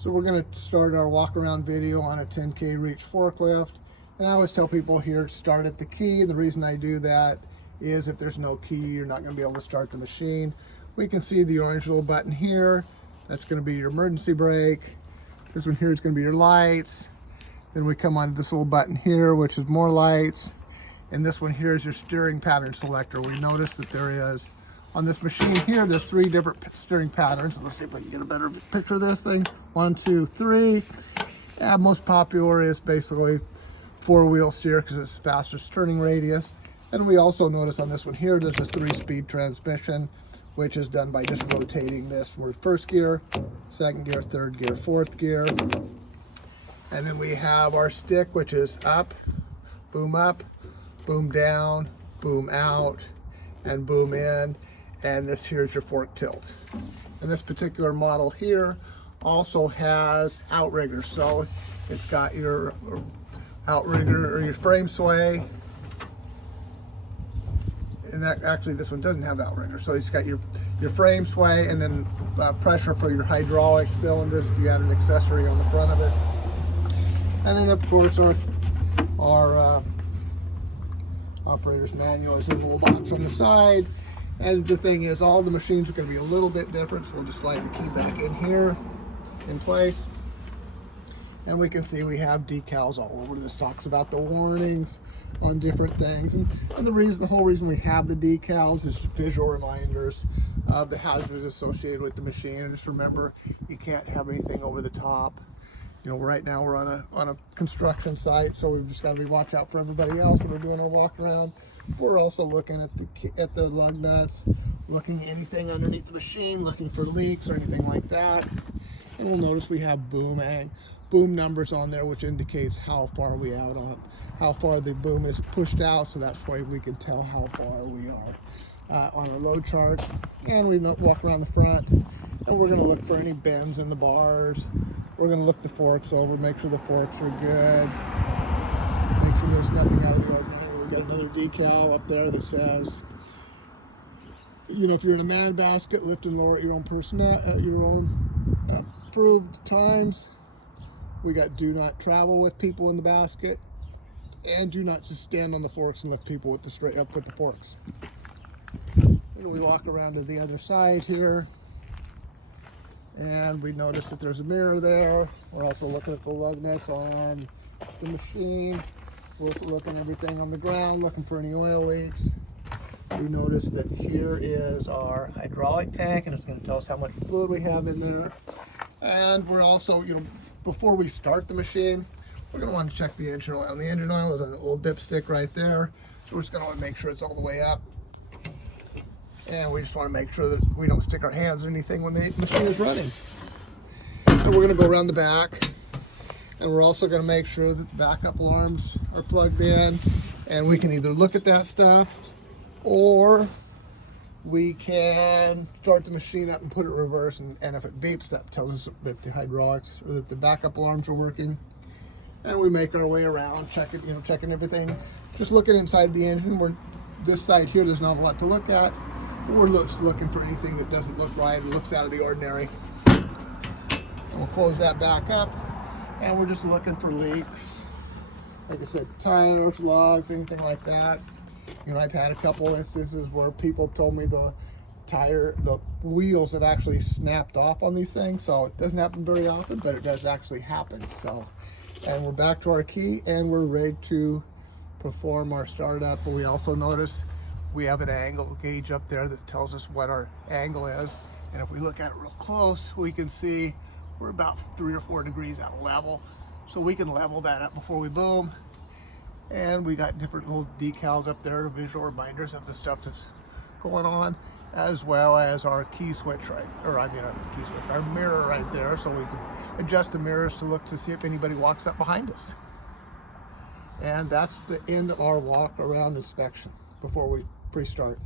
So we're going to start our walk around video on a 10K reach forklift. And I always tell people here, start at the key. And the reason I do that is if there's no key, you're not going to be able to start the machine. We can see the orange little button here. That's going to be your emergency brake. This one here is going to be your lights. Then we come on this little button here, which is more lights. And this one here is your steering pattern selector. We notice that there is, on this machine here, there's 3 different steering patterns. Let's see if I can get a better picture of this thing. 1, 2, 3. Most popular is basically 4-wheel steer because it's fastest turning radius. And we also notice on this one here, there's a 3-speed transmission, which is done by just rotating this. We're first gear, second gear, third gear, fourth gear. And then we have our stick, which is up, boom down, boom out, and boom in. And this here is your fork tilt. And this particular model here also has outrigger. So it's got your outrigger or your frame sway. And that actually, this one doesn't have outrigger. So it's got your frame sway and then pressure for your hydraulic cylinders if you add an accessory on the front of it. And then of course our operator's manual is in a little box on the side. And the thing is, all the machines are going to be a little bit different, so we'll just slide the key back in here, in place. And we can see we have decals all over. This talks about the warnings on different things. And the whole reason we have the decals is visual reminders of the hazards associated with the machine. And just remember, you can't have anything over the top. You know, right now we're on a construction site, so we've just got to be watch out for everybody else when we're doing our walk around. We're also looking at the lug nuts, looking at anything underneath the machine, looking for leaks or anything like that. And we'll notice we have boom numbers on there, which indicates how far we out on, how far the boom is pushed out. So that's why we can tell how far we are on our load charts. And we walk around the front, and we're going to look for any bends in the bars. We're going to look the forks over, make sure the forks are good, make sure there's nothing out of the ordinary. We've got another decal up there that says, you know, if you're in a man basket, lift and lower at your own approved times. We got do not travel with people in the basket, and do not just stand on the forks and lift people with the straight up with the forks. And we walk around to the other side here. And we notice that there's a mirror there. We're also looking at the lug nuts on the machine. We're looking at everything on the ground, looking for any oil leaks. We notice that here is our hydraulic tank, and it's going to tell us how much fluid we have in there. And we're also, you know, before we start the machine, we're going to want to check the engine oil. And the engine oil is an old dipstick right there. So we're just going to want to make sure it's all the way up. And we just want to make sure that we don't stick our hands in anything when the machine is running. So we're going to go around the back, and we're also going to make sure that the backup alarms are plugged in, and we can either look at that stuff, or we can start the machine up and put it in reverse, and if it beeps, that tells us that the hydraulics or that the backup alarms are working. And we make our way around, checking everything, just looking inside the engine. This side here, there's not a lot to look at. We're just looking for anything that doesn't look right, it looks out of the ordinary. And we'll close that back up, and we're just looking for leaks. Like I said, tires, lugs, anything like that. You know, I've had a couple instances where people told me the wheels have actually snapped off on these things. So it doesn't happen very often, but it does actually happen. So, and we're back to our key, and we're ready to perform our startup. But we also notice we have an angle gauge up there that tells us what our angle is. And if we look at it real close, we can see we're about 3 or 4 degrees out of level. So we can level that up before we boom. And we got different little decals up there, visual reminders of the stuff that's going on, as well as our key switch our mirror right there. So we can adjust the mirrors to look to see if anybody walks up behind us. And that's the end of our walk around inspection before we pre-start.